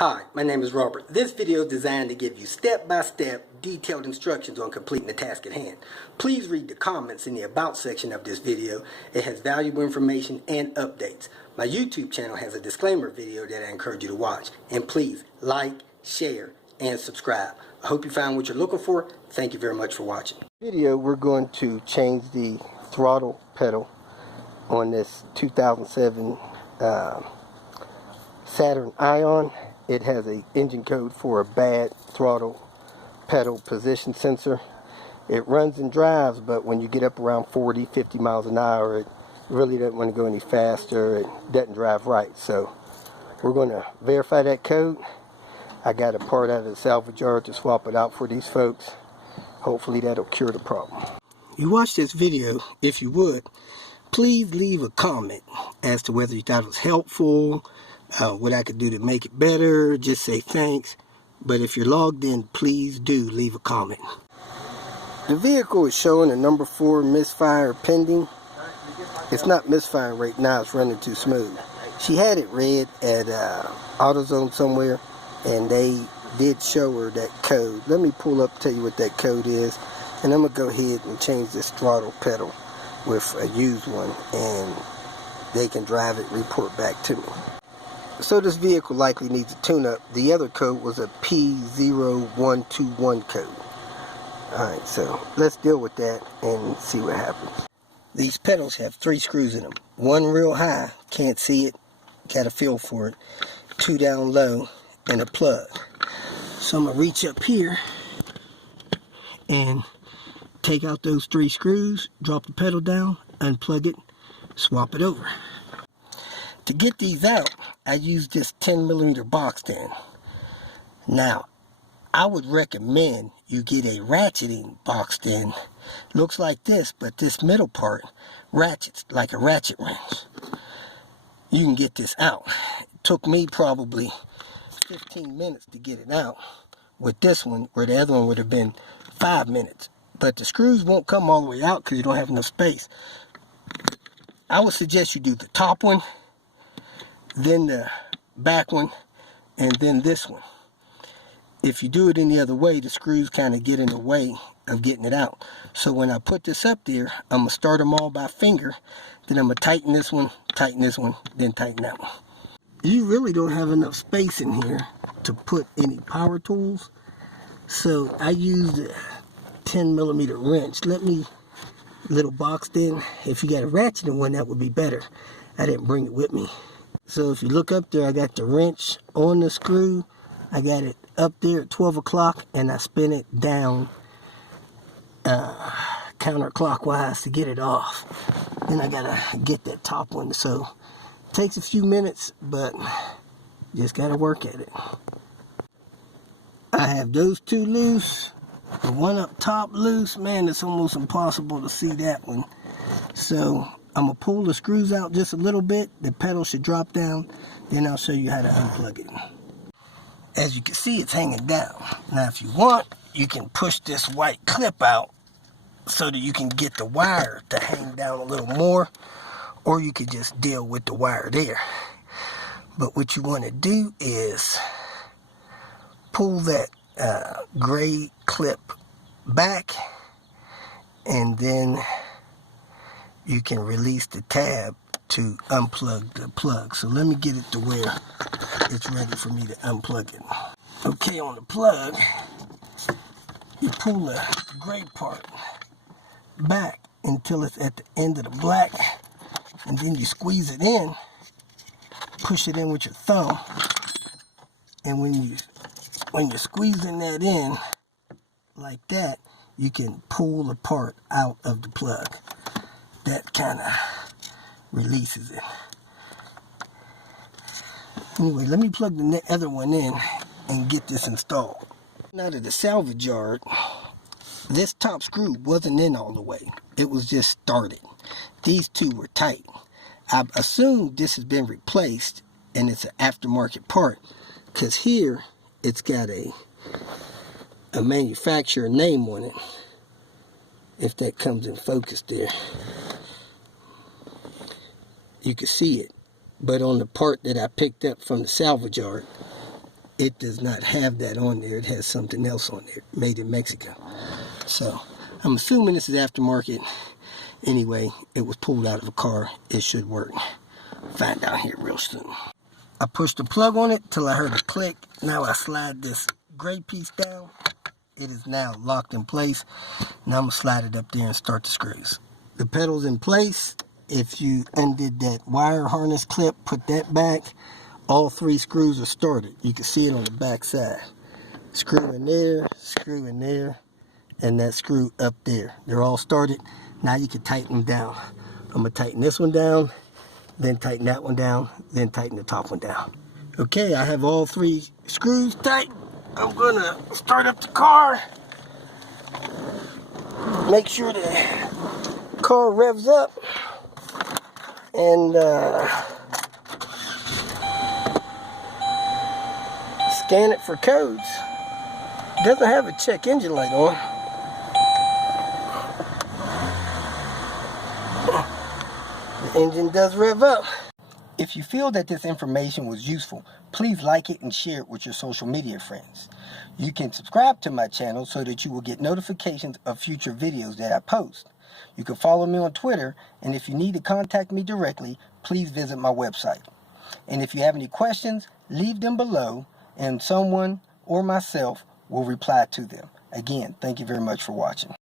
Hi, my name is Robert. This video is designed to give you step-by-step detailed instructions on completing the task at hand. Please read the comments in the About section of this video. It has valuable information and updates. My YouTube channel has a disclaimer video that I encourage you to watch. And please like, share, and subscribe. I hope you found what you're looking for. Thank you very much for watching. Video, we're going to change the throttle pedal on this 2007 Saturn Ion. It has an engine code for a bad throttle pedal position sensor. It runs and drives, but when you get up around 40, 50 miles an hour, it really doesn't want to go any faster. It doesn't drive right. So we're going to verify that code. I got a part out of the salvage yard to swap it out for these folks. Hopefully that'll cure the problem. You watch this video, if you would, please leave a comment as to whether you thought it was helpful, what I could do to make it better. Just say thanks. But if you're logged in, please do leave a comment. The vehicle is showing a number 4 misfire pending. It's not misfiring right now, it's running too smooth. She had it read at AutoZone somewhere, and they did show her that code. Let me pull up, tell you what that code is, and I'm going to go ahead and change this throttle pedal with a used one, and they can drive it, report back to me. So this vehicle likely needs a tune-up. The other code was a P0121 code. Alright, so let's deal with that and see what happens. These pedals have 3 screws in them. One real high, can't see it, got a feel for it. 2 down low, and a plug. So I'm going to reach up here and take out those 3 screws, drop the pedal down, unplug it, swap it over. To get these out, I use this 10mm box in. Now, I would recommend you get a ratcheting box in. Looks like this, but this middle part ratchets like a ratchet wrench. You can get this out. It took me probably 15 minutes to get it out with this one, where the other one would have been 5 minutes. But the screws won't come all the way out because you don't have enough space. I would suggest you do the top one, then the back one, and then this one. If you do it any other way, the screws kind of get in the way of getting it out. So when I put this up there, I'm going to start them all by finger, then I'm going to tighten this one, then tighten that one. You really don't have enough space in here to put any power tools, so I used a 10mm wrench. Let me, little boxed in. If you got a ratcheting one, that would be better. I didn't bring it with me. So if you look up there, I got the wrench on the screw. I got it up there at 12 o'clock, and I spin it down counterclockwise to get it off. Then I gotta get that top one. So it takes a few minutes, but you just gotta work at it. I have those 2 loose. The one up top loose. Man, it's almost impossible to see that one. So I'm going to pull the screws out just a little bit. The pedal should drop down. Then I'll show you how to unplug it. As you can see, it's hanging down. Now, if you want, you can push this white clip out so that you can get the wire to hang down a little more. Or you could just deal with the wire there. But what you want to do is pull that gray clip back, and then you can release the tab to unplug the plug. So let me get it to where it's ready for me to unplug it. Okay, on the plug, you pull the gray part back until it's at the end of the black, and then you squeeze it in, push it in with your thumb, and when you're squeezing that in like that, you can pull the part out of the plug. That kind of releases it. Anyway, let me plug the other one in and get this installed. Out of the salvage yard, this top screw wasn't in all the way. It was just started. These 2 were tight. I assume this has been replaced and it's an aftermarket part, because here it's got a manufacturer name on it, if that comes in focus there. You can see it, but on the part that I picked up from the salvage yard, it does not have that on there. It has something else on there, made in Mexico. So I'm assuming this is aftermarket. Anyway, it was pulled out of a car. It should work. Find out here real soon. I pushed the plug on it till I heard a click. Now I slide this gray piece down. It is now locked in place. Now I'm going to slide it up there and start the screws. The pedal's in place. If you undid that wire harness clip, put that back, all 3 screws are started. You can see it on the back side. Screw in there, and that screw up there. They're all started. Now you can tighten them down. I'm going to tighten this one down, then tighten that one down, then tighten the top one down. Okay, I have all 3 screws tight. I'm going to start up the car. Make sure the car revs up. And scan it for codes. It doesn't have a check engine light on. The engine does rev up. If you feel that this information was useful, please like it and share it with your social media friends. You can subscribe to my channel so that you will get notifications of future videos that I post. You can follow me on Twitter, and if you need to contact me directly, please visit my website. And if you have any questions, leave them below, and someone or myself will reply to them. Again, thank you very much for watching.